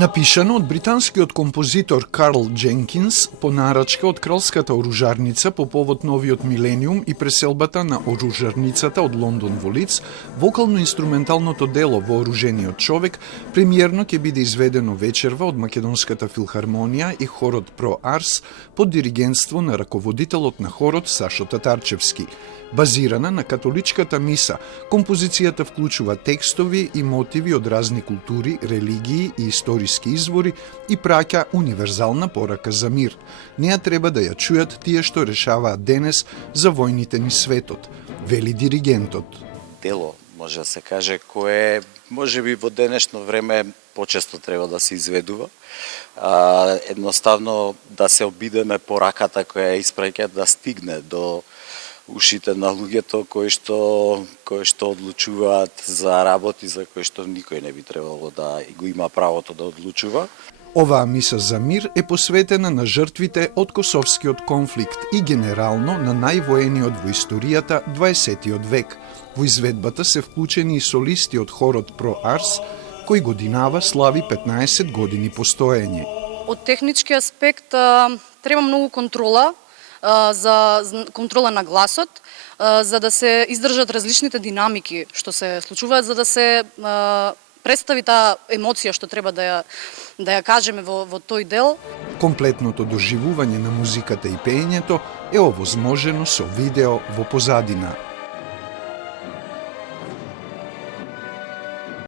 Напишано од британскиот композитор Карл Дженкинс по нарачка од Кралската оружарница по повод новиот милениум и преселбата на оружарницата од Лондон во Лиц, вокално-инструменталното дело Вооружениот човек премиерно ќе биде изведено вечерва од Македонската филхармонија и хорот Про Арс под диригентство на раководителот на хорот Сашо Татарчевски. Базирана на католичката миса, композицијата вклучува текстови и мотиви од разни култури, религии и историски извори и праќа универзална порака за мир. Неа треба да ја чујат тие што решаваат денес за војните низ светот, вели диригентот. Дело, може да се каже, кое можеби во денешно време почесто треба да се изведува. Едноставно да се обидеме пораката која испраќа да стигне до ушите на луѓето кои што одлучуваат за работи за кои што никој не би требало да го има правото да одлучува. Оваа миса за мир е посветена на жртвите од Косовскиот конфликт и генерално на највоениот во историјата 20-тиот век. Во изведбата се вклучени и солисти од хорот Про Арс, кој годинава слави 15 години постоење. Од технички аспект треба многу контрола, за контрола на гласот, за да се издржат различните динамики што се случуваат, за да се представи таа емоција што треба да ја кажеме во тој дел. Комплетното доживување на музиката и пеењето е овозможено со видео во позадина.